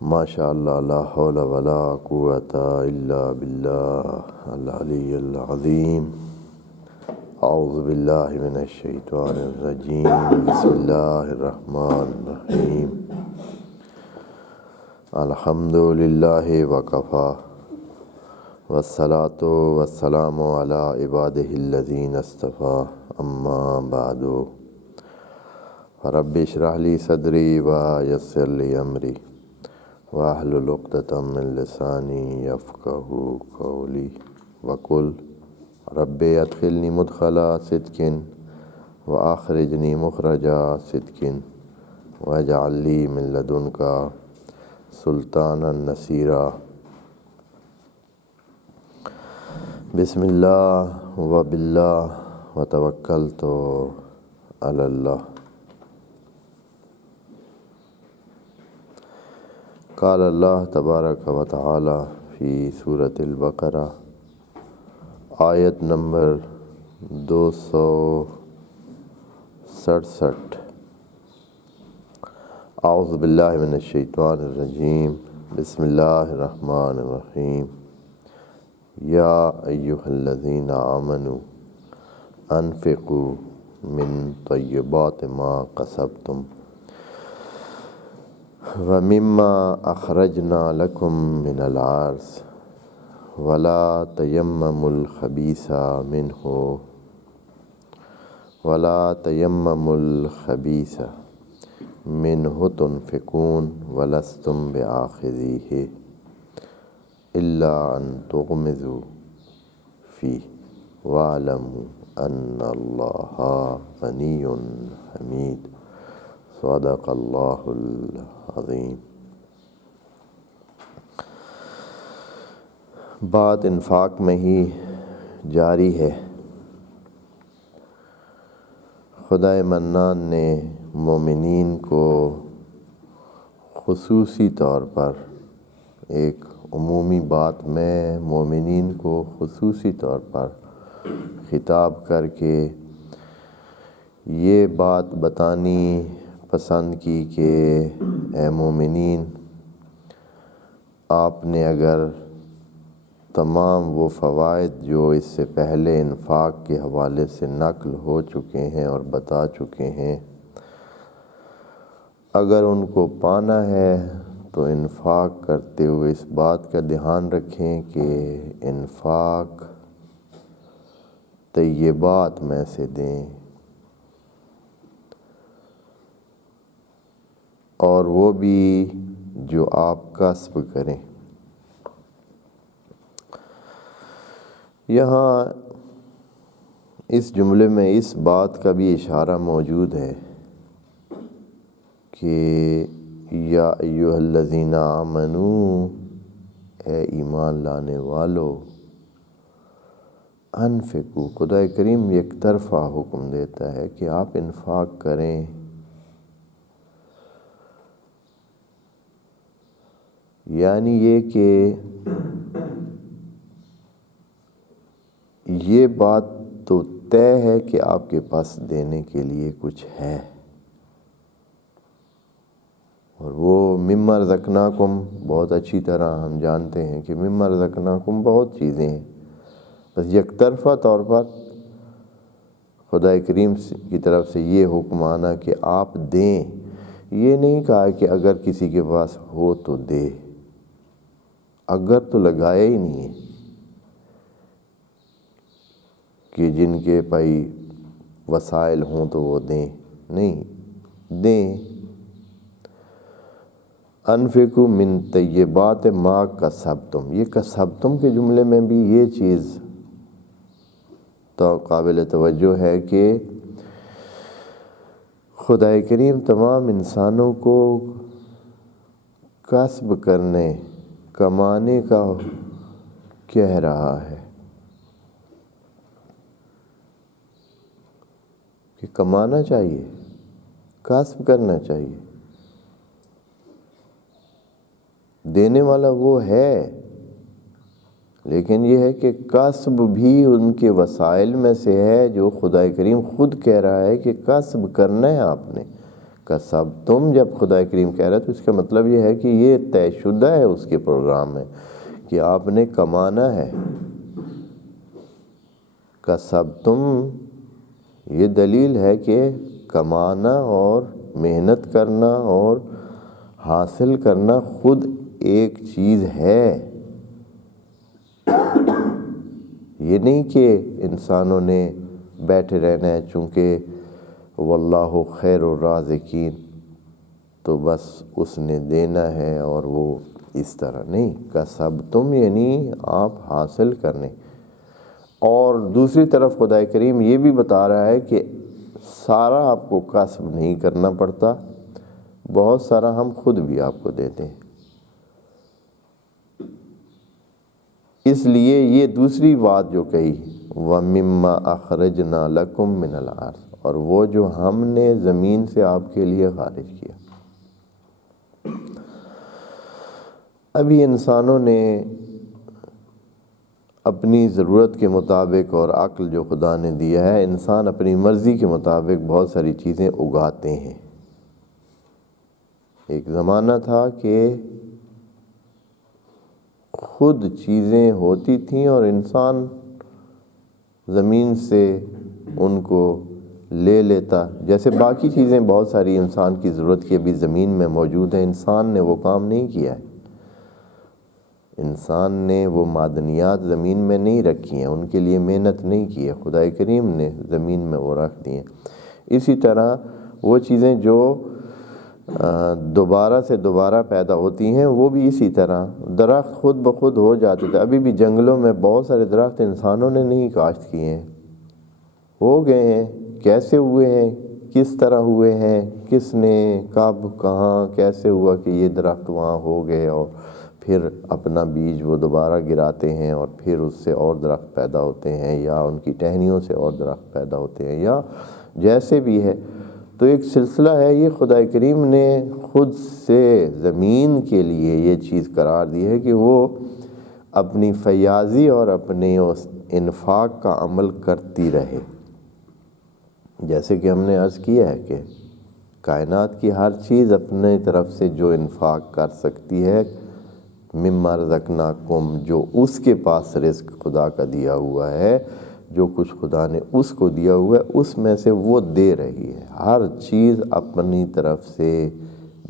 ماشاء اللہ لا حول ولا قوۃ الا باللہ العلی العظیم اعوذ باللہ من الشیطان الرجیم بسم اللہ الرحمن الرحیم الحمد للہ وکفی والصلاۃ والسلام علی عبادہ الذین اصطفی اما بعد رب اشرح لی صدری ویسر لی امری واحلل عقدۃ من لسانی یفقہوا قولی وقل رب ادخلنی مدخل صدق واخرجنی مخرج صدق واجعل لی من لدنک سلطانا نصیرا۔ بسم اللہ وباللہ وتوکلت علی اللہ۔ قال اللہ تبارک و تعالی فی سورۃ البقرہ آیت نمبر 267۔ اعوذ باللہ من الشیطان الرجیم بسم اللہ الرحمن الرحیم۔ یا ایہا الذین آمنوا انفقوا من طیبات ما کسبتم وَمِمَّا أَخْرَجْنَا لَكُم مِّنَ الْأَرْضِ وَلَا تَيَمَّمُوا الْخَبِيثَ مِنْهُ تُنْفِقُونَ وَلَسْتُمْ بِآخِذِيهِ إِلَّا أَن تُغْمِضُوا فِيهِ وَاعْلَمُوا أَنَّ اللَّهَ غَنِيٌّ حَمِيدٌ۔ صدق اللہ العظیم۔ بات انفاق میں ہی جاری ہے۔ خدائے منان نے مومنین کو خصوصی طور پر ایک عمومی بات میں مومنین کو خصوصی طور پر خطاب کر کے یہ بات بتانی پسند کی کہ اے مومنین، آپ نے اگر تمام وہ فوائد جو اس سے پہلے انفاق کے حوالے سے نقل ہو چکے ہیں اور بتا چکے ہیں، اگر ان کو پانا ہے تو انفاق کرتے ہوئے اس بات کا دھیان رکھیں کہ انفاق طیبات میں سے دیں، اور وہ بھی جو آپ کسب کریں۔ یہاں اس جملے میں اس بات کا بھی اشارہ موجود ہے کہ یا ایھا الذین آمنوا، اے ایمان لانے والو، انفقوا، خدا کریم یک طرفہ حکم دیتا ہے کہ آپ انفاق کریں۔ یعنی یہ کہ یہ بات تو طے ہے کہ آپ کے پاس دینے کے لیے کچھ ہے، اور وہ مما رزقناکم بہت اچھی طرح ہم جانتے ہیں کہ مما رزقناکم بہت چیزیں ہیں، بس یک طرفہ طور پر خدا کریم کی طرف سے یہ حکم آنا کہ آپ دیں، یہ نہیں کہا کہ اگر کسی کے پاس ہو تو دے، اگر تو لگایا ہی نہیں ہے کہ جن کے بھائی وسائل ہوں تو وہ دیں، نہیں، دیں۔ انفقوا من طیبات ما کسبتم، یہ کسبتم کے جملے میں بھی یہ چیز تو قابل توجہ ہے کہ خدا کریم تمام انسانوں کو کسب کرنے، کمانے کا کہہ رہا ہے کہ کمانا چاہیے، کسب کرنا چاہیے۔ دینے والا وہ ہے، لیکن یہ ہے کہ کسب بھی ان کے وسائل میں سے ہے جو خدا کریم خود کہہ رہا ہے کہ کسب کرنا ہے آپ نے، کسب تم جب خدا کریم کہہ رہا ہے تو اس کا مطلب یہ ہے کہ یہ طے شدہ ہے اس کے پروگرام میں کہ آپ نے کمانا ہے. کسب تم یہ دلیل ہے کہ کمانا اور محنت کرنا اور حاصل کرنا خود ایک چیز ہے. یہ نہیں کہ انسانوں نے بیٹھے رہنا ہے چونکہ واللہ خیر الرازقین تو بس اس نے دینا ہے اور وہ اس طرح نہیں. کسب تم یعنی آپ حاصل کرنے. اور دوسری طرف خدا کریم یہ بھی بتا رہا ہے کہ سارا آپ کو کسب نہیں کرنا پڑتا، بہت سارا ہم خود بھی آپ کو دیتے ہیں. اس لیے یہ دوسری بات جو کہی وَمِمَّا أَخْرَجْنَا لَكُم مِّنَ الْأَرْضِ، اور وہ جو ہم نے زمین سے آپ کے لیے خارج کیا. ابھی انسانوں نے اپنی ضرورت کے مطابق اور عقل جو خدا نے دیا ہے، انسان اپنی مرضی کے مطابق بہت ساری چیزیں اگاتے ہیں. ایک زمانہ تھا کہ خود چیزیں ہوتی تھیں اور انسان زمین سے ان کو لے لیتا. جیسے باقی چیزیں بہت ساری انسان کی ضرورت کی ابھی زمین میں موجود ہیں، انسان نے وہ کام نہیں کیا ہے. انسان نے وہ معدنیات زمین میں نہیں رکھی ہیں، ان کے لیے محنت نہیں کی ہے، خدا کریم نے زمین میں وہ رکھ دی ہیں. اسی طرح وہ چیزیں جو دوبارہ سے دوبارہ پیدا ہوتی ہیں وہ بھی اسی طرح. درخت خود بخود ہو جاتے تھے. ابھی بھی جنگلوں میں بہت سارے درخت انسانوں نے نہیں کاشت کیے ہیں، ہو گئے ہیں. کیسے ہوئے ہیں، کس طرح ہوئے ہیں، کس نے کب کہاں کیسے ہوا کہ یہ درخت وہاں ہو گئے، اور پھر اپنا بیج وہ دوبارہ گراتے ہیں اور پھر اس سے اور درخت پیدا ہوتے ہیں، یا ان کی ٹہنیوں سے اور درخت پیدا ہوتے ہیں، یا جیسے بھی ہے. تو ایک سلسلہ ہے. یہ خدا کریم نے خود سے زمین کے لیے یہ چیز قرار دی ہے کہ وہ اپنی فیاضی اور اپنے اس انفاق کا عمل کرتی رہے. جیسے کہ ہم نے عرض کیا ہے کہ کائنات کی ہر چیز اپنے طرف سے جو انفاق کر سکتی ہے، مما رزقناکم، جو اس کے پاس رزق خدا کا دیا ہوا ہے، جو کچھ خدا نے اس کو دیا ہوا ہے اس میں سے وہ دے رہی ہے. ہر چیز اپنی طرف سے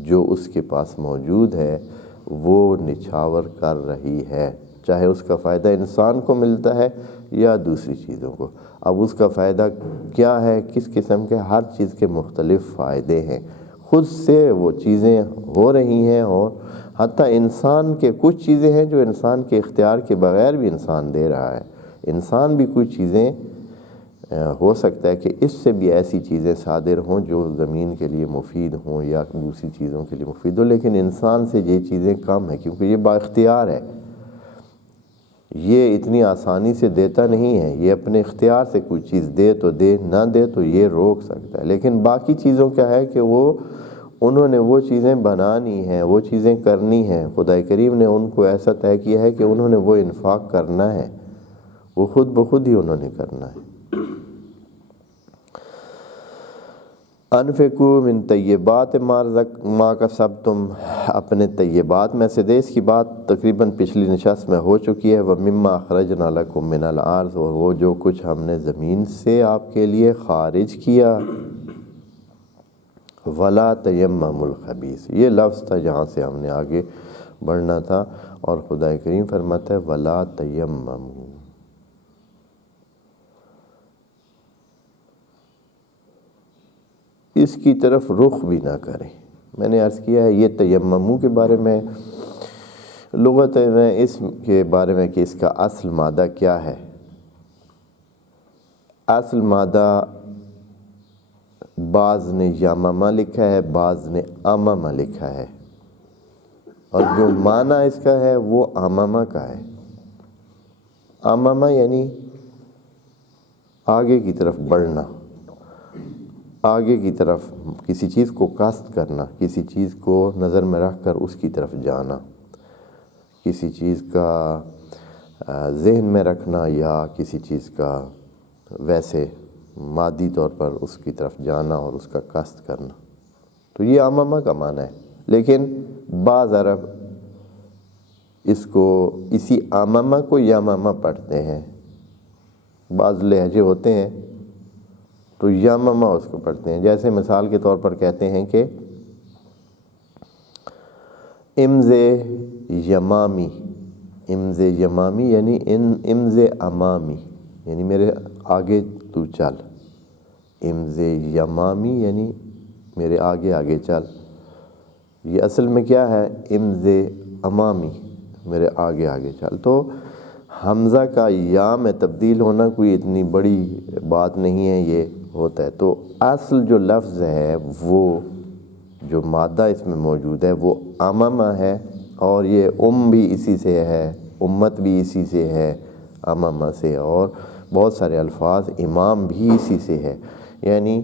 جو اس کے پاس موجود ہے وہ نچھاور کر رہی ہے، چاہے اس کا فائدہ انسان کو ملتا ہے یا دوسری چیزوں کو. اب اس کا فائدہ کیا ہے، کس قسم کے، ہر چیز کے مختلف فائدے ہیں. خود سے وہ چیزیں ہو رہی ہیں، اور حتیٰ انسان کے کچھ چیزیں ہیں جو انسان کے اختیار کے بغیر بھی انسان دے رہا ہے. انسان بھی کچھ چیزیں ہو سکتا ہے کہ اس سے بھی ایسی چیزیں صادر ہوں جو زمین کے لیے مفید ہوں یا دوسری چیزوں کے لیے مفید ہوں، لیکن انسان سے یہ چیزیں کم ہیں کیونکہ یہ با اختیار ہے. یہ اتنی آسانی سے دیتا نہیں ہے. یہ اپنے اختیار سے کوئی چیز دے تو دے، نہ دے تو یہ روک سکتا ہے. لیکن باقی چیزوں کیا ہے کہ انہوں نے وہ چیزیں بنانی ہیں، وہ چیزیں کرنی ہیں. خدا کریم نے ان کو ایسا طے کیا ہے کہ انہوں نے وہ انفاق کرنا ہے، وہ خود بخود ہی انہوں نے کرنا ہے. انفقوا من طیبات ما کسبتم، اپنے طیبات میں سے دے. اس کی بات تقریباً پچھلی نشست میں ہو چکی ہے. وَمِمَّا أَخْرَجْنَا لَكُم مِّنَ الْأَرْضِ، اور وہ جو کچھ ہم نے زمین سے آپ کے لیے خارج کیا. وَلَا تَيَمَّمُوا الْخَبِيثَ، یہ لفظ تھا جہاں سے ہم نے آگے بڑھنا تھا. اور خدا کریم فرماتا ہے وَلَا تَيَمَّمُوا، اس کی طرف رخ بھی نہ کریں. میں نے عرض کیا ہے یہ تیممو کے بارے میں لغت میں اس کے بارے میں کہ اس کا اصل مادہ کیا ہے. اصل مادہ بعض نے یامامہ لکھا ہے، بعض نے امامہ لکھا ہے، اور جو معنی اس کا ہے وہ امامہ کا ہے. امامہ یعنی آگے کی طرف بڑھنا، آگے کی طرف کسی چیز کو قصد کرنا، کسی چیز کو نظر میں رکھ کر اس کی طرف جانا، کسی چیز کا ذہن میں رکھنا یا کسی چیز کا ویسے مادی طور پر اس کی طرف جانا اور اس کا قصد کرنا. تو یہ امامہ کا معنی ہے، لیکن بعض عرب اسی امامہ کو یمامہ پڑھتے ہیں، بعض لہجے ہوتے ہیں تو یمامہ اس کو پڑھتے ہیں. جیسے مثال کے طور پر کہتے ہیں کہ امز یمامی، امز یمامی یعنی امز امامی، یعنی میرے آگے تو چل. امز یمامی یعنی میرے آگے آگے چل. یہ اصل میں کیا ہے؟ امز امامی، میرے آگے آگے چل. تو حمزہ کا یا میں تبدیل ہونا کوئی اتنی بڑی بات نہیں ہے، یہ ہوتا ہے. تو اصل جو لفظ ہے، وہ جو مادہ اس میں موجود ہے وہ امامہ ہے، اور یہ بھی اسی سے ہے، امت بھی اسی سے ہے، امامہ سے. اور بہت سارے الفاظ امام بھی اسی سے ہے، یعنی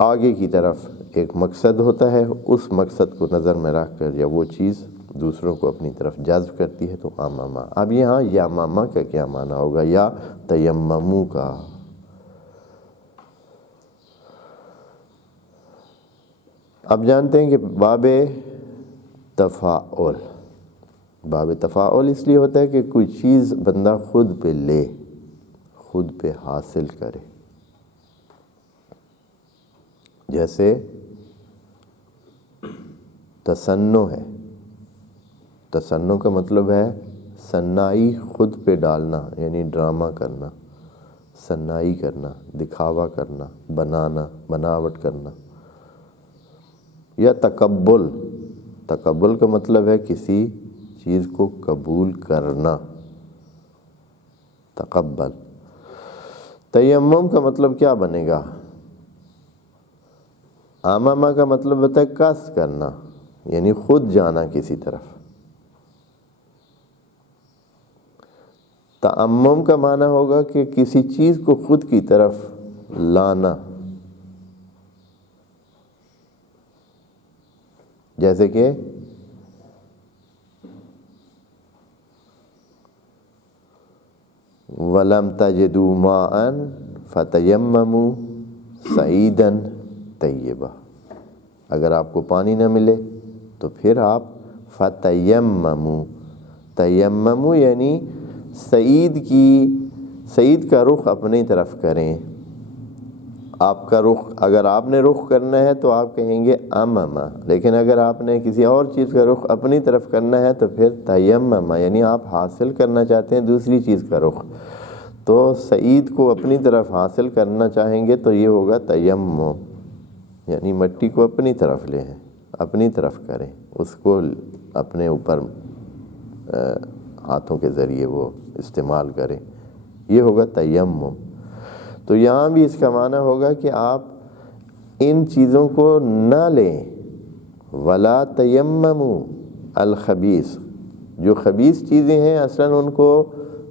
آگے کی طرف ایک مقصد ہوتا ہے، اس مقصد کو نظر میں رکھ کر یا وہ چیز دوسروں کو اپنی طرف جذب کرتی ہے تو امامہ. اب یہاں یمامہ کا کیا معنی ہوگا؟ یا تیممو کا. اب جانتے ہیں کہ باب تفاعل، باب تفاعل اس لیے ہوتا ہے کہ کوئی چیز بندہ خود پہ لے، خود پہ حاصل کرے. جیسے تصنع ہے، تصنع کا مطلب ہے صنائی خود پہ ڈالنا، یعنی ڈرامہ کرنا، صنائی کرنا، دکھاوا کرنا، بنانا، بناوٹ کرنا. یا تقبل، تقبل کا مطلب ہے کسی چیز کو قبول کرنا، تقبل. تیمم کا مطلب کیا بنے گا؟ امامہ کا مطلب ہوتا ہے قصد کرنا، یعنی خود جانا کسی طرف. تیمم کا معنی ہوگا کہ کسی چیز کو خود کی طرف لانا. جیسے کہ وَلَمْ تَجِدُوا مَاءً فَتَيَمَّمُوا صَعِيدًا طَيِّبًا، اگر آپ کو پانی نہ ملے تو پھر آپ فَتَيَمَّمُوا، تیمموا یعنی سعید کا رخ اپنی طرف کریں. آپ کا رخ، اگر آپ نے رخ کرنا ہے تو آپ کہیں گے امامہ، لیکن اگر آپ نے کسی اور چیز کا رخ اپنی طرف کرنا ہے تو پھر تیممہ، یعنی آپ حاصل کرنا چاہتے ہیں دوسری چیز کا رخ. تو سعید کو اپنی طرف حاصل کرنا چاہیں گے تو یہ ہوگا تیمم، یعنی مٹی کو اپنی طرف لیں، اپنی طرف کریں، اس کو اپنے اوپر ہاتھوں کے ذریعے وہ استعمال کریں، یہ ہوگا تیمم. تو یہاں بھی اس کا معنی ہوگا کہ آپ ان چیزوں کو نہ لیں. وَلَا تَيَمَّمُوا الْخَبِيثَ، جو خبیث چیزیں ہیں اصلاً ان کو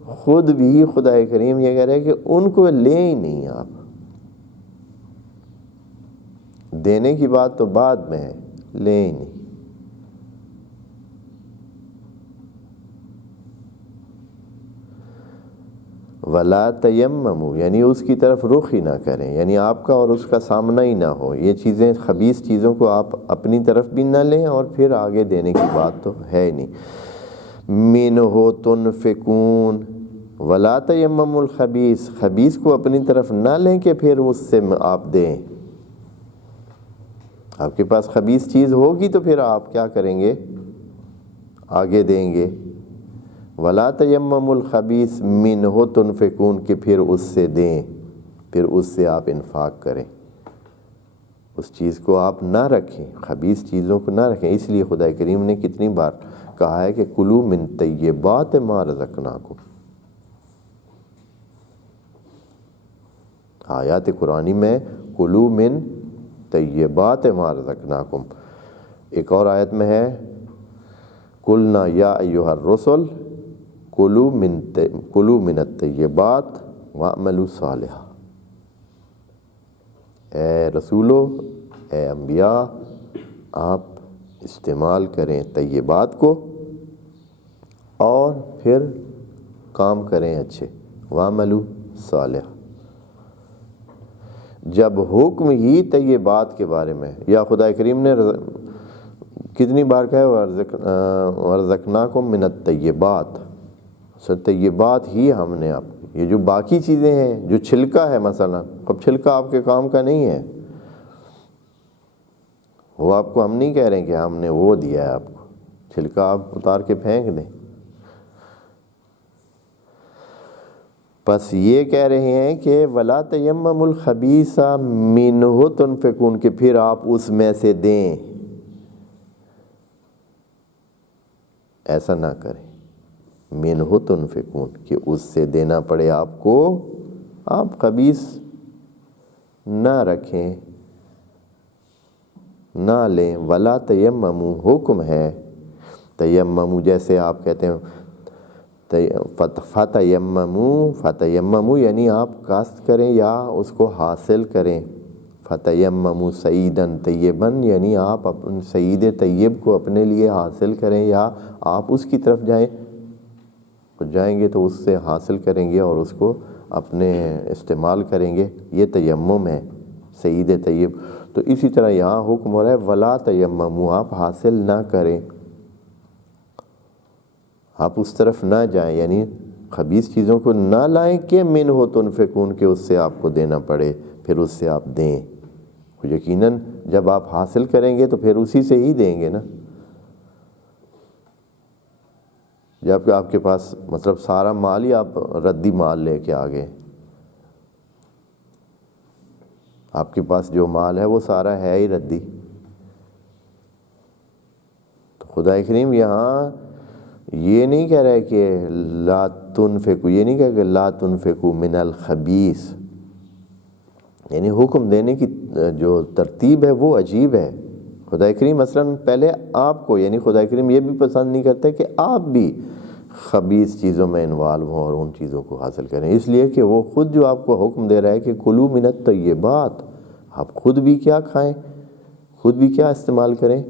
خود بھی خدا کریم یہ کہہ رہے ہیں کہ ان کو لیں ہی نہیں. آپ دینے کی بات تو بعد میں ہے، لیں ہی نہیں. وَلَا تَيَمَّمُوا یعنی اس کی طرف رخ ہی نہ کریں، یعنی آپ کا اور اس کا سامنا ہی نہ ہو. یہ چیزیں، خبیث چیزوں کو آپ اپنی طرف بھی نہ لیں اور پھر آگے دینے کی بات تو ہے ہی نہیں. مِنْهُ تُنْفِقُونَ وَلَا تَيَمَّمُوا الْخَبِيثَ، خبیث کو اپنی طرف نہ لیں کہ پھر اس سے آپ دیں. آپ کے پاس خبیث چیز ہوگی تو پھر آپ کیا کریں گے؟ آگے دیں گے. وَلَا تَيَمَّمُوا الْخَبِيثَ مِنْهُ تُنْفِقُونَ کہ پھر اس سے دیں، پھر اس سے آپ انفاق کریں. اس چیز کو آپ نہ رکھیں، خبیث چیزوں کو نہ رکھیں. اس لیے خدا کریم نے کتنی بار کہا ہے کہ کُلُوا مِن طَیِّبَاتِ مَا رَزَقْنَاکُم. آیات قرآنی میں کُلُوا مِن طَیِّبَاتِ مَا رَزَقْنَاکُم. ایک اور آیت میں ہے قُلْنَا یا ایُّہَا الرُّسُلُ کُلُوا مِنَ الطَّیِّبَاتِ وَاعْمَلُوا صَالِحًا. اے رسولو، اے انبیاء، آپ استعمال کریں طیبات کو اور پھر کام کریں اچھے. وَاعْمَلُوا صَالِحًا. جب حکم ہی طیبات کے بارے میں، یا خدا کریم نے کتنی بار کہا وَرَزَقْنَاكُم مِّنَ الطَّيِّبَاتِ، طیبات ہی ہم نے آپ، یہ جو باقی چیزیں ہیں، جو چھلکا ہے مثلا، اب چھلکا آپ کے کام کا نہیں ہے، وہ آپ کو ہم نہیں کہہ رہے ہیں کہ ہم نے وہ دیا ہے آپ کو، چھلکا آپ اتار کے پھینک دیں۔ بس یہ کہہ رہے ہیں کہ وَلَا تَيَمَّمُوا الْخَبِيثَ مِنْهُ تُنْفِقُونَ، کہ پھر آپ اس میں سے دیں، ایسا نہ کریں، مِنْهُ تُنْفِقُونَ، کہ اس سے دینا پڑے آپ کو، آپ خبیث نہ رکھیں، نہ لیں۔ وَلَا تَيَمَّمُوا، حکم ہے، تیممو جیسے آپ کہتے ہیں فتیممو یعنی آپ کاشت کریں یا اس کو حاصل کریں، فتیممو سعیداً طیباً یعنی آپ اپنے سعید طیب کو اپنے لیے حاصل کریں، یا آپ اس کی طرف جائیں گے تو اس سے حاصل کریں گے اور اس کو اپنے استعمال کریں گے، یہ تیمم ہے، سعید طیب۔ تو اسی طرح یہاں حکم ہو رہا ہے وَلَا تَيَمَّمُوا، آپ حاصل نہ کریں، آپ اس طرف نہ جائیں، یعنی خبیث چیزوں کو نہ لائیں کہ مِنْهُ تُنْفِقُونَ، کہ اس سے آپ کو دینا پڑے، پھر اس سے آپ دیں۔ یقیناً جب آپ حاصل کریں گے تو پھر اسی سے ہی دیں گے نا، جب کہ آپ کے پاس مطلب سارا مال ہی آپ ردی مال لے کے آ گئے، آپ کے پاس جو مال ہے وہ سارا ہے ہی ردی۔ تو خدا کریم یہاں یہ نہیں کہہ رہا ہے کہ لا تنفقوا، یہ نہیں کہہ کہ لا تنفقوا من الخبیث، یعنی حکم دینے کی جو ترتیب ہے وہ عجیب ہے۔ خدا کریم مثلاً پہلے آپ کو، یعنی خدا کریم یہ بھی پسند نہیں کرتے کہ آپ بھی خبیث چیزوں میں انوالو ہوں اور ان چیزوں کو حاصل کریں، اس لیے کہ وہ خود جو آپ کو حکم دے رہا ہے کہ کلوا من الطیبات، آپ خود بھی کیا کھائیں، خود بھی کیا استعمال کریں،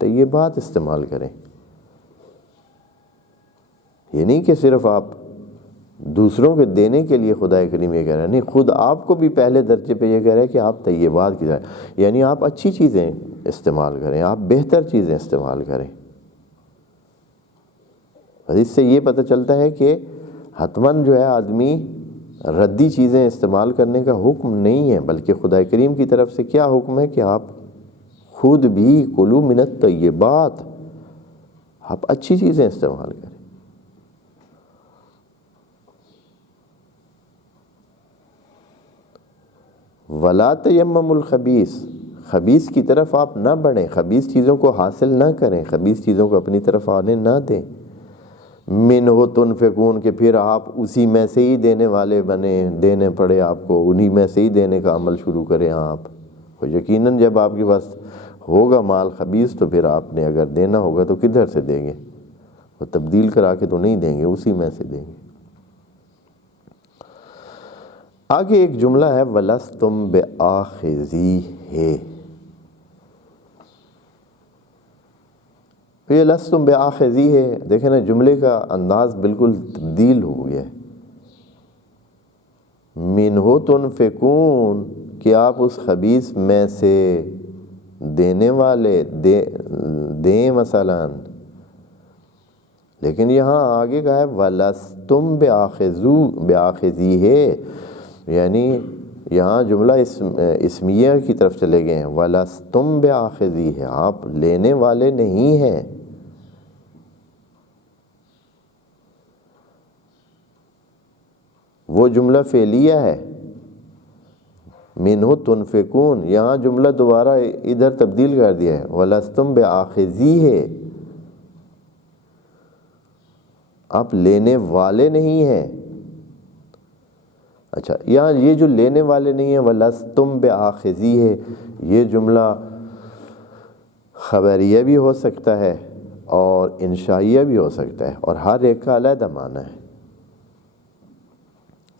طیبات استعمال کریں۔ یہ نہیں کہ صرف آپ دوسروں کے دینے کے لیے خدا کریم یہ کہہ رہا ہے، نہیں، خود آپ کو بھی پہلے درجے پہ یہ کہہ رہا ہے کہ آپ طیبات کی جائیں، یعنی آپ اچھی چیزیں استعمال کریں، آپ بہتر چیزیں استعمال کریں۔ اس سے یہ پتہ چلتا ہے کہ حتماً جو ہے آدمی ردی چیزیں استعمال کرنے کا حکم نہیں ہے، بلکہ خدا کریم کی طرف سے کیا حکم ہے کہ آپ خود بھی کلوا من الطیبات، آپ اچھی چیزیں استعمال کریں۔ وَلَا تَيَمَّمُوا الْخَبِيثَ، خبیث کی طرف آپ نہ بڑھیں، خبیث چیزوں کو حاصل نہ کریں، خبیث چیزوں کو اپنی طرف آنے نہ دیں۔ مِنْهُ تُنْفِقُونَ، کہ پھر آپ اسی میں سے ہی دینے والے بنے، دینے پڑے آپ کو، انہی میں سے ہی دینے کا عمل شروع کریں آپ۔ یقیناً جب آپ کے پاس ہوگا مال خبیث تو پھر آپ نے اگر دینا ہوگا تو کدھر سے دیں گے، وہ تبدیل کرا کے تو نہیں دیں گے، اسی میں سے دیں گے۔ آگے ایک جملہ ہے وَلَسْتُمْ بِآخِذِیہِ، یہ لستم بآخذیہ ہے، دیکھیں نا جملے کا انداز بالکل تبدیل ہو گیا ہے۔ مِنْهُ تُنْفِقُونَ، کہ آپ اس خبیث میں سے دینے والے دیں مثلاً، لیکن یہاں آگے کا ہے وَلَسْتُمْ بِآخِذِیہِ، یعنی یہاں جملہ اسمیہ کی طرف چلے گئے ہیں، وَلَسْتُمْ بِآخِذِیہِ، آپ لینے والے نہیں ہیں۔ وہ جملہ فعلیہ ہے، مِنْهُ تُنْفِقُونَ، یہاں جملہ دوبارہ ادھر تبدیل کر دیا ہے، وَلَسْتُمْ بِآخِذِیہِ، آپ لینے والے نہیں ہیں۔ اچھا، یہاں یہ جو لینے والے نہیں ہیں وَلَسْتُمْ بِآخِذِیہِ، یہ جملہ خبریہ بھی ہو سکتا ہے اور انشائیہ بھی ہو سکتا ہے، اور ہر ایک کا علیحدہ معنی ہے۔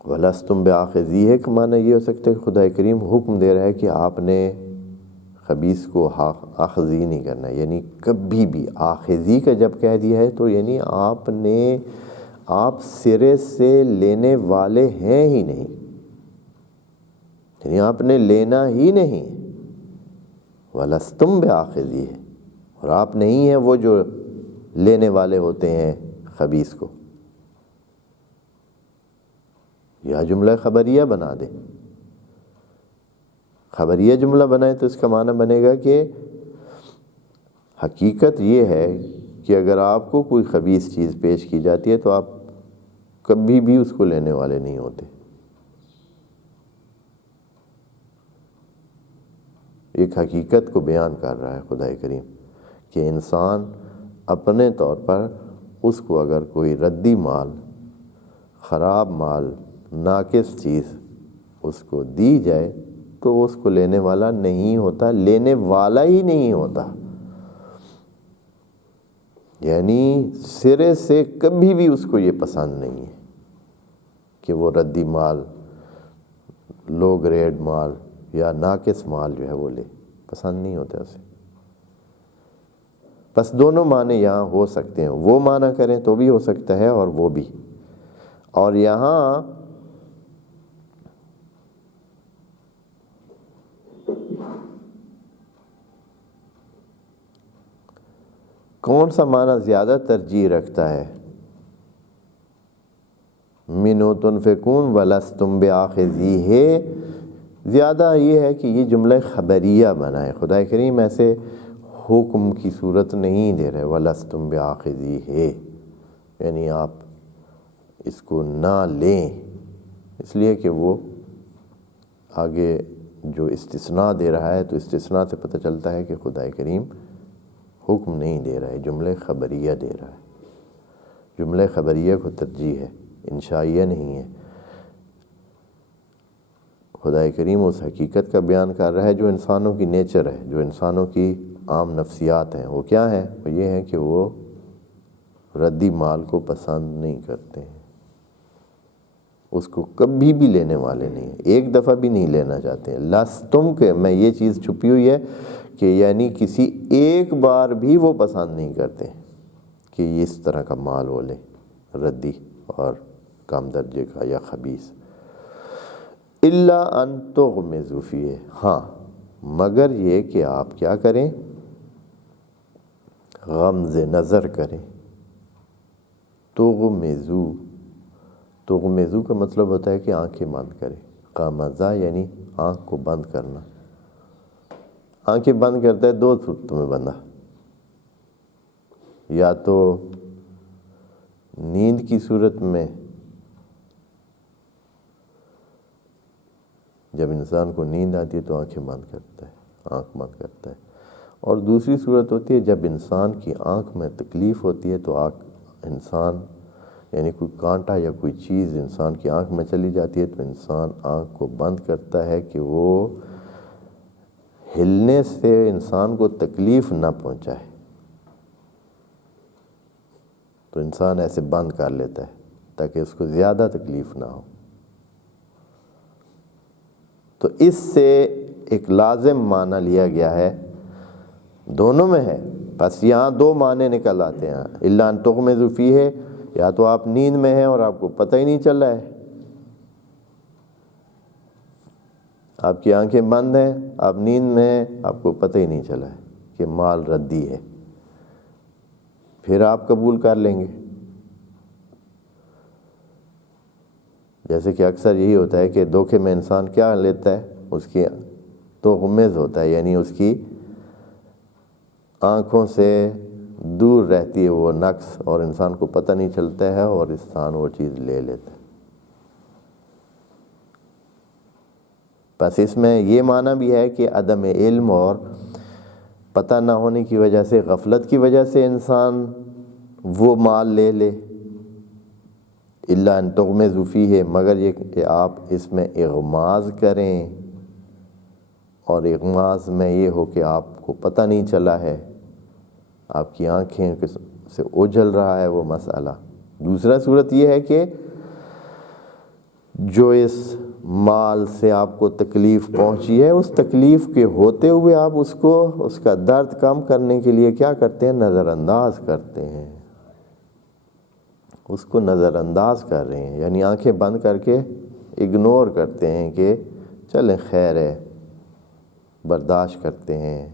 وَلَسْتُمْ بِآخِذِیہِ کا معنی یہ ہو سکتا ہے کہ خدا کریم حکم دے رہا ہے کہ آپ نے خبیث کو آخذی نہیں کرنا، یعنی کبھی بھی آخذی کا جب کہہ دیا ہے تو یعنی آپ سرے سے لینے والے ہیں ہی نہیں، یعنی آپ نے لینا ہی نہیں، وَلَسْتُمْ بِآخِذِيهِ، اور آپ نہیں ہیں وہ جو لینے والے ہوتے ہیں خبیث کو. یا جملہ خبریہ بنا دیں. خبریہ جملہ بنائیں تو اس کا معنی بنے گا کہ حقیقت یہ ہے کہ اگر آپ کو کوئی خبیث چیز پیش کی جاتی ہے تو آپ کبھی بھی اس کو لینے والے نہیں ہوتے. ایک حقیقت کو بیان کر رہا ہے خدا کریم کہ انسان اپنے طور پر اس کو اگر کوئی ردی مال، خراب مال، ناقص چیز اس کو دی جائے تو اس کو لینے والا نہیں ہوتا، لینے والا ہی نہیں ہوتا. یعنی سرے سے کبھی بھی اس کو یہ پسند نہیں ہے کہ وہ ردی مال، لو گریڈ مال یا ناقص مال جو ہے وہ لے، پسند نہیں ہوتا اسے. بس دونوں معنی یہاں ہو سکتے ہیں، وہ معنی کریں تو بھی ہو سکتا ہے اور وہ بھی. اور یہاں کون سا معنی زیادہ ترجیح رکھتا ہے؟ مِنْهُ تُنْفِقُونَ وَلَسْتُمْ بِآخِذِيهِ. زیادہ یہ ہے کہ یہ جملہ خبریہ بنا ہے. خدا کریم ایسے حکم کی صورت نہیں دے رہے وَلَسْتُمْ بِآخِذِيهِ، یعنی آپ اس کو نہ لیں، اس لیے کہ وہ آگے جو استثناء دے رہا ہے تو استثناء سے پتہ چلتا ہے کہ خدا کریم حکم نہیں دے رہا ہے، جملہ خبریہ دے رہا ہے. جملہ خبریہ کو ترجیح ہے، انشائیہ نہیں ہے. خدا کریم اس حقیقت کا بیان کر رہا ہے جو انسانوں کی نیچر ہے، جو انسانوں کی عام نفسیات ہیں. وہ کیا ہیں؟ وہ یہ ہیں کہ وہ ردی مال کو پسند نہیں کرتے ہیں، اس کو کبھی بھی لینے والے نہیں ہیں، ایک دفعہ بھی نہیں لینا چاہتے ہیں. لستم کے میں یہ چیز چھپی ہوئی ہے کہ یعنی کسی ایک بار بھی وہ پسند نہیں کرتے کہ یہ اس طرح کا مال وہ لیں، ردی اور کم درجے کا یا خبیث. الا ان تغمضوا فیہ، ہاں مگر یہ کہ آپ کیا کریں؟ غمز نظر کریں. تغمضوا، تغمضوا کا مطلب ہوتا ہے کہ آنکھیں بند کریں. غمضہ یعنی آنکھ کو بند کرنا. آنکھیں بند کرتا ہے دو صورتوں میں بندہ، یا تو نیند کی صورت میں، جب انسان کو نیند آتی ہے تو آنکھیں بند کرتا ہے، آنکھ بند کرتا ہے. اور دوسری صورت ہوتی ہے جب انسان کی آنکھ میں تکلیف ہوتی ہے تو انسان یعنی کوئی کانٹا یا کوئی چیز انسان کی آنکھ میں چلی جاتی ہے تو انسان آنکھ کو بند کرتا ہے کہ وہ ہلنے سے انسان کو تکلیف نہ پہنچائے، تو انسان ایسے بند کر لیتا ہے تاکہ اس کو زیادہ تکلیف نہ ہو. تو اس سے ایک لازم معنی لیا گیا ہے، دونوں میں ہے، بس یہاں دو معنی نکل آتے ہیں. الا ان تغمضوا فیہ، یا تو آپ نیند میں ہیں اور آپ کو پتہ ہی نہیں چل رہا ہے، آپ کی آنکھیں بند ہیں، آپ نیند میں ہیں، آپ کو پتہ ہی نہیں چلا ہے کہ مال ردی ہے، پھر آپ قبول کر لیں گے. جیسے کہ اکثر یہی ہوتا ہے کہ دھوکے میں انسان کیا لیتا ہے، اس کی تغمض ہوتا ہے، یعنی اس کی آنکھوں سے دور رہتی ہے وہ نقص اور انسان کو پتہ نہیں چلتا ہے اور انسان وہ چیز لے لیتا ہے. بس اس میں یہ معنی بھی ہے کہ عدم علم اور پتہ نہ ہونے کی وجہ سے، غفلت کی وجہ سے انسان وہ مال لے لے. الا ان تغمضوا فیہ، مگر یہ کہ آپ اس میں اغماض کریں، اور اغماض میں یہ ہو کہ آپ کو پتہ نہیں چلا ہے، آپ کی آنکھیں سے اوجھل رہا ہے وہ مسئلہ. دوسرا صورت یہ ہے کہ جو اس مال سے آپ کو تکلیف پہنچی ہے، اس تکلیف کے ہوتے ہوئے آپ اس کو، اس کا درد کم کرنے کے لیے کیا کرتے ہیں؟ نظر انداز کرتے ہیں، اس کو نظر انداز کر رہے ہیں، یعنی آنکھیں بند کر کے اگنور کرتے ہیں کہ چلیں خیر ہے، برداشت کرتے ہیں،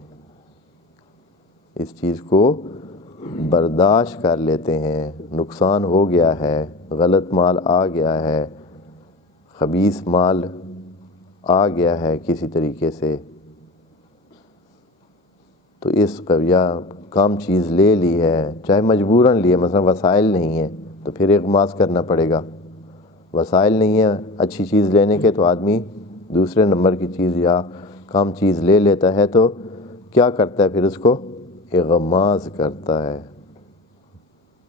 اس چیز کو برداشت کر لیتے ہیں، نقصان ہو گیا ہے، غلط مال آ گیا ہے، خبیث مال آ گیا ہے کسی طریقے سے، تو اس کا یا کام چیز لے لی ہے، چاہے مجبوراً لی ہے، مثلا وسائل نہیں ہیں تو پھر اغماس کرنا پڑے گا، وسائل نہیں ہے اچھی چیز لینے کے تو آدمی دوسرے نمبر کی چیز یا کام چیز لے لیتا ہے، تو کیا کرتا ہے پھر اس کو اغماس کرتا ہے،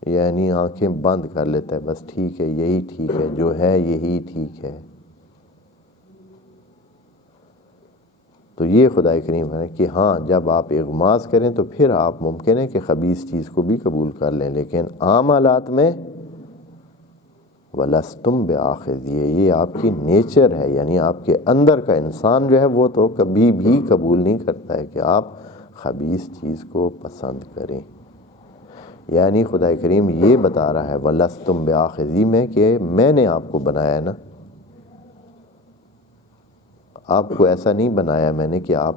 یعنی آنکھیں بند کر لیتا ہے، بس ٹھیک ہے یہی ٹھیک ہے، جو ہے یہی ٹھیک ہے۔ تو یہ خدا کریم ہے کہ ہاں جب آپ اغماس کریں تو پھر آپ ممکن ہے کہ خبیث چیز کو بھی قبول کر لیں، لیکن عام حالات میں وَلَسْتُمْ بِآخِذِهِ، یہ آپ کی نیچر ہے، یعنی آپ کے اندر کا انسان جو ہے وہ تو کبھی بھی قبول نہیں کرتا ہے کہ آپ خبیث چیز کو پسند کریں۔ یعنی خدا کریم یہ بتا رہا ہے وَلَسْتُمْ بِآخِذِهِ میں کہ میں نے آپ کو بنایا ہے نا، آپ کو ایسا نہیں بنایا میں نے کہ آپ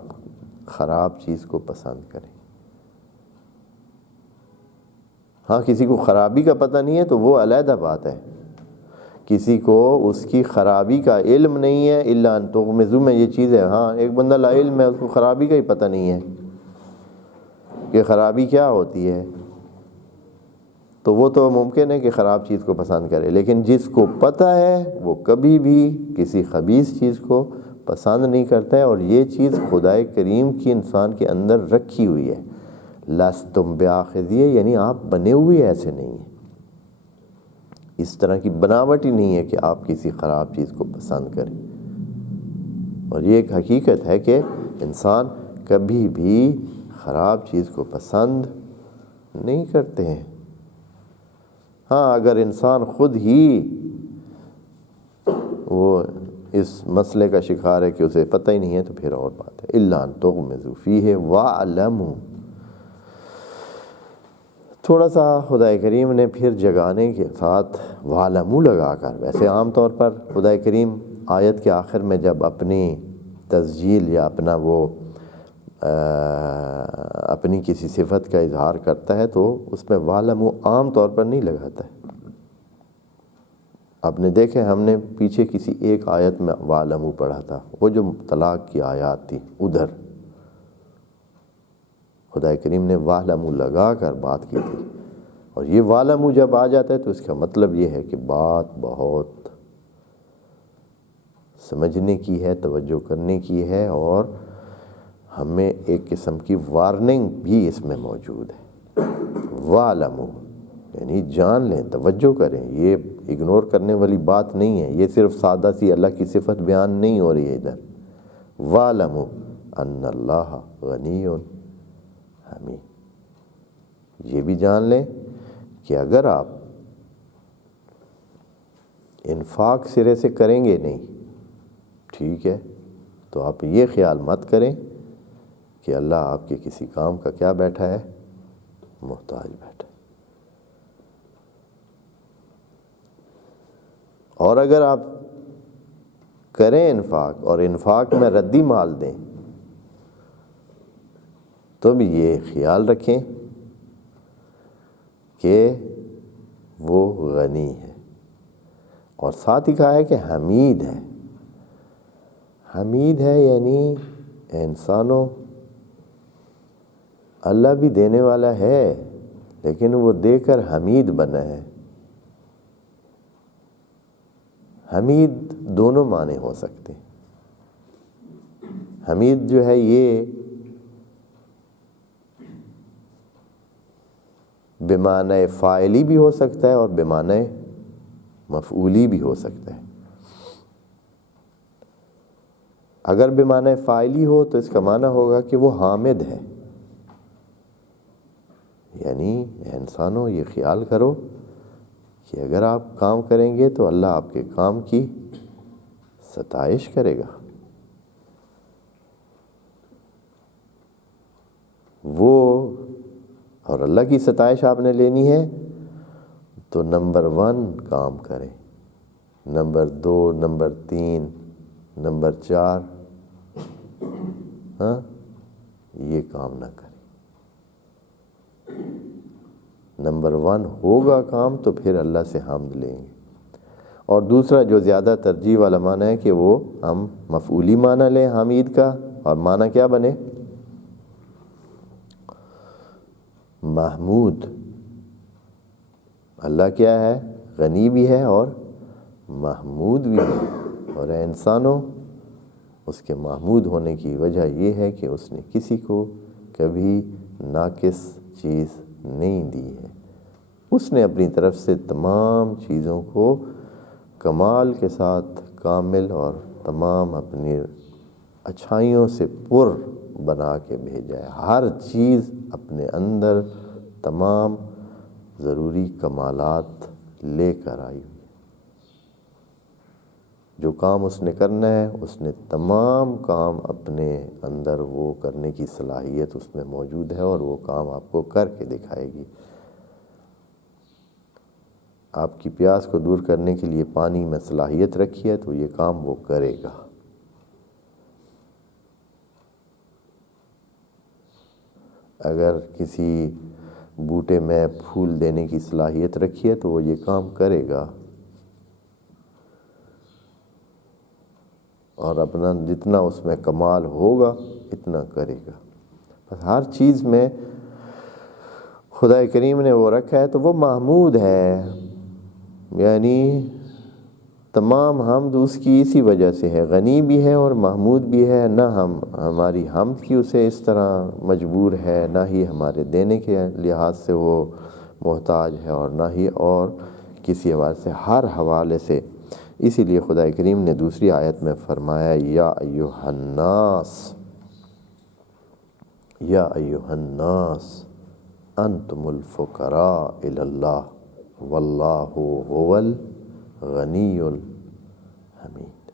خراب چیز کو پسند کریں۔ ہاں کسی کو خرابی کا پتہ نہیں ہے تو وہ علیحدہ بات ہے، کسی کو اس کی خرابی کا علم نہیں ہے، الا ان تغمضوا میں یہ چیز ہے، ہاں ایک بندہ لا علم ہے، اس کو خرابی کا ہی پتہ نہیں ہے کہ خرابی کیا ہوتی ہے، تو وہ تو ممکن ہے کہ خراب چیز کو پسند کرے، لیکن جس کو پتہ ہے وہ کبھی بھی کسی خبیث چیز کو پسند نہیں کرتا ہے، اور یہ چیز خدائے کریم کی انسان کے اندر رکھی ہوئی ہے۔ لستم بآخذیہ یعنی آپ بنے ہوئے ایسے نہیں ہیں، اس طرح کی بناوٹ ہی نہیں ہے کہ آپ کسی خراب چیز کو پسند کریں، اور یہ ایک حقیقت ہے کہ انسان کبھی بھی خراب چیز کو پسند نہیں کرتے ہیں۔ ہاں اگر انسان خود ہی وہ اس مسئلے کا شکار ہے کہ اسے پتہ ہی نہیں ہے تو پھر اور بات ہے۔ الا ان تغمضوا فیہ واعلموا، تھوڑا سا خدا کریم نے پھر جگانے کے ساتھ وَاعْلَمُوا لگا کر، ویسے عام طور پر خدا کریم آیت کے آخر میں جب اپنی تسجیل یا اپنا وہ اپنی کسی صفت کا اظہار کرتا ہے تو اس میں وَاعْلَمُوا عام طور پر نہیں لگاتا ہے۔ آپ نے دیکھے ہم نے پیچھے کسی ایک آیت میں وَاعْلَمُوا پڑھا تھا، وہ جو طلاق کی آیات تھی ادھر خدا کریم نے وَاعْلَمُوا لگا کر بات کی تھی، اور یہ وَاعْلَمُوا جب آ جاتا ہے تو اس کا مطلب یہ ہے کہ بات بہت سمجھنے کی ہے، توجہ کرنے کی ہے، اور ہمیں ایک قسم کی وارننگ بھی اس میں موجود ہے۔ وَاعْلَمُوا یعنی جان لیں، توجہ کریں، یہ اگنور کرنے والی بات نہیں ہے، یہ صرف سادہ سی اللہ کی صفت بیان نہیں ہو رہی ہے ادھر۔ وَاعْلَمُوا أَنَّ اللَّهَ غَنِيٌّ حمید، یہ بھی جان لیں کہ اگر آپ انفاق سرے سے کریں گے نہیں، ٹھیک ہے، تو آپ یہ خیال مت کریں کہ اللہ آپ کے کسی کام کا کیا بیٹھا ہے، محتاج بیٹھا ہے۔ اور اگر آپ کریں انفاق اور انفاق میں ردی مال دیں تو بھی یہ خیال رکھیں کہ وہ غنی ہے، اور ساتھ ہی کہا ہے کہ حمید ہے۔ حمید ہے یعنی انسانوں اللہ بھی دینے والا ہے، لیکن وہ دے کر حمید بنا ہے۔ حمید دونوں معنی ہو سکتے ہیں۔ حمید جو ہے یہ بمعنی فاعلی بھی ہو سکتا ہے اور بمعنی مفعولی بھی ہو سکتا ہے۔ اگر بمعنی فاعلی ہو تو اس کا معنی ہوگا کہ وہ حامد ہے، یعنی انسانوں یہ خیال کرو کہ اگر آپ کام کریں گے تو اللہ آپ کے کام کی ستائش کرے گا۔ وہ اور اللہ کی ستائش آپ نے لینی ہے تو نمبر 1 کام کریں، نمبر 2 نمبر 3 نمبر 4 یہ کام نہ کریں۔ نمبر 1 ہوگا کام تو پھر اللہ سے حمد لیں گے، اور دوسرا جو زیادہ ترجیح والا معنی ہے کہ وہ ہم مفعولی معنی لیں حمید کا، اور معنی کیا بنے؟ محمود۔ اللہ کیا ہے؟ غنی بھی ہے اور محمود بھی ہے، اور اے انسانوں اس کے محمود ہونے کی وجہ یہ ہے کہ اس نے کسی کو کبھی ناقص چیز نہیں دی ہے، اس نے اپنی طرف سے تمام چیزوں کو کمال کے ساتھ کامل اور تمام اپنی اچھائیوں سے پر بنا کے بھیجا ہے، ہر چیز اپنے اندر تمام ضروری کمالات لے کر آئی ہوئی۔ جو کام اس نے کرنا ہے اس نے تمام کام اپنے اندر وہ کرنے کی صلاحیت اس میں موجود ہے، اور وہ کام آپ کو کر کے دکھائے گی۔ آپ کی پیاس کو دور کرنے کے لیے پانی میں صلاحیت رکھی ہے تو یہ کام وہ کرے گا۔ اگر کسی بوٹے میں پھول دینے کی صلاحیت رکھی ہے تو وہ یہ کام کرے گا، اور اپنا جتنا اس میں کمال ہوگا اتنا کرے گا۔ بس ہر چیز میں خدا کریم نے وہ رکھا ہے تو وہ محمود ہے، یعنی تمام حمد اس کی اسی وجہ سے ہے، غنی بھی ہے اور محمود بھی ہے، نہ ہماری حمد کی اسے اس طرح مجبور ہے، نہ ہی ہمارے دینے کے لحاظ سے وہ محتاج ہے، اور نہ ہی اور کسی حوالے سے، ہر حوالے سے۔ اسی لیے خدا کریم نے دوسری آیت میں فرمایا یا ایھا الناس، یا ایھا الناس انتم الفقراء الی اللہ واللہ هو الغنی الحمید۔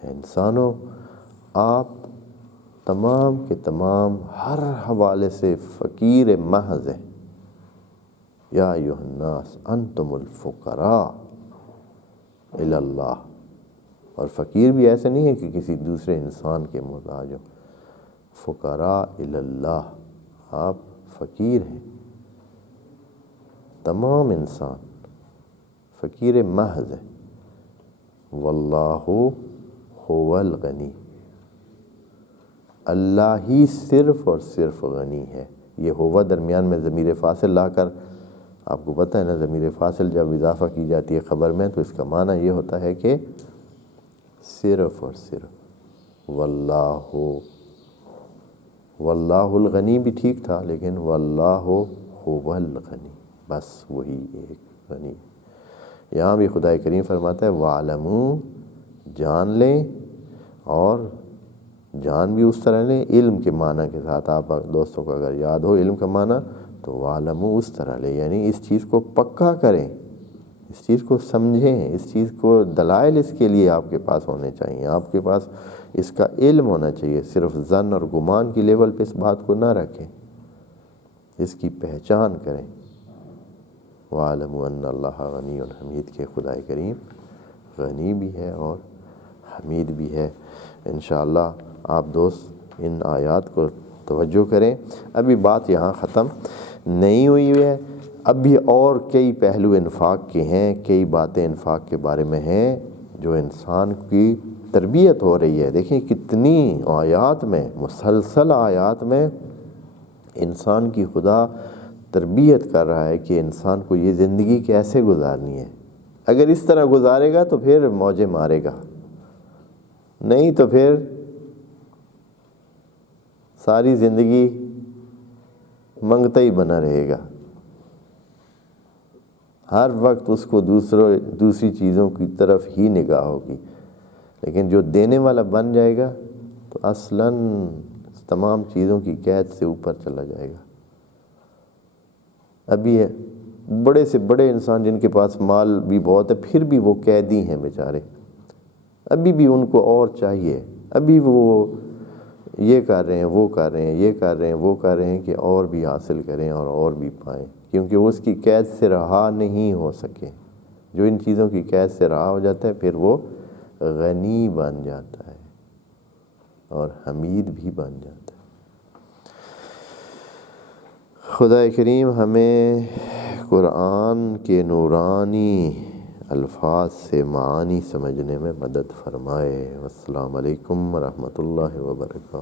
انسانوں آپ تمام کے تمام ہر حوالے سے فقیر محض ہیں۔ یا ایھا الناس انتم الفقراء الی اللہ، اور فقیر بھی ایسے نہیں ہے کہ کسی دوسرے انسان کے محتاج ہو، فقراء الی اللہ، آپ فقیر ہیں، تمام انسان فقیر محض ہے۔ واللہ هو الغنی، اللہ ہی صرف اور صرف غنی ہے۔ یہ ہوا درمیان میں ضمیر فاصل لا کر، آپ کو پتہ ہے نا ضمیر فاصل جب اضافہ کی جاتی ہے خبر میں تو اس کا معنی یہ ہوتا ہے کہ صرف اور صرف واللہ الغنی بھی ٹھیک تھا، لیکن واللہ هو الغنی، بس وہی ایک غنی۔ یہاں بھی خدا کریم فرماتا ہے وَاعْلَمُوا، جان لیں، اور جان بھی اس طرح لیں علم کے معنی کے ساتھ۔ آپ دوستوں کو اگر یاد ہو علم کا معنی تو وَاعْلَمُوا اس طرح لیں، یعنی اس چیز کو پکا کریں، اس چیز کو سمجھیں، اس چیز کو دلائل اس کے لیے آپ کے پاس ہونے چاہیے، آپ کے پاس اس کا علم ہونا چاہیے، صرف ظن اور گمان کی لیول پہ اس بات کو نہ رکھیں، اس کی پہچان کریں۔ وَاعْلَمُوا أَنَّ اللَّهَ غَنِيٌّ حَمِيدٌ، کہ خدا کریم غنی بھی ہے اور حمید بھی ہے۔ انشاءاللہ آپ دوست ان آیات کو توجہ کریں۔ ابھی بات یہاں ختم نہیں ہوئی ہے، اب بھی اور کئی پہلو انفاق کے ہیں، کئی باتیں انفاق کے بارے میں ہیں جو انسان کی تربیت ہو رہی ہے۔ دیکھیں کتنی آیات میں، مسلسل آیات میں انسان کی خدا تربیت کر رہا ہے کہ انسان کو یہ زندگی کیسے گزارنی ہے۔ اگر اس طرح گزارے گا تو پھر موجیں مارے گا، نہیں تو پھر ساری زندگی منگتا ہی بنا رہے گا، ہر وقت اس کو دوسری چیزوں کی طرف ہی نگاہ ہوگی۔ لیکن جو دینے والا بن جائے گا تو اصلاً تمام چیزوں کی قید سے اوپر چلا جائے گا۔ ابھی ہے بڑے سے بڑے انسان جن کے پاس مال بھی بہت ہے پھر بھی وہ قیدی ہیں بیچارے، ابھی بھی ان کو اور چاہیے، ابھی وہ یہ کر رہے ہیں، وہ کر رہے ہیں، یہ کر رہے ہیں، وہ کر رہے ہیں کہ اور بھی حاصل کریں اور بھی پائیں، کیونکہ وہ اس کی قید سے رہا نہیں ہو سکے۔ جو ان چیزوں کی قید سے رہا ہو جاتا ہے پھر وہ غنی بن جاتا ہے اور حمید بھی بن جاتا ہے۔ خدا کریم ہمیں قرآن کے نورانی الفاظ سے معانی سمجھنے میں مدد فرمائے۔ السلام علیکم ورحمۃ اللہ وبرکاتہ۔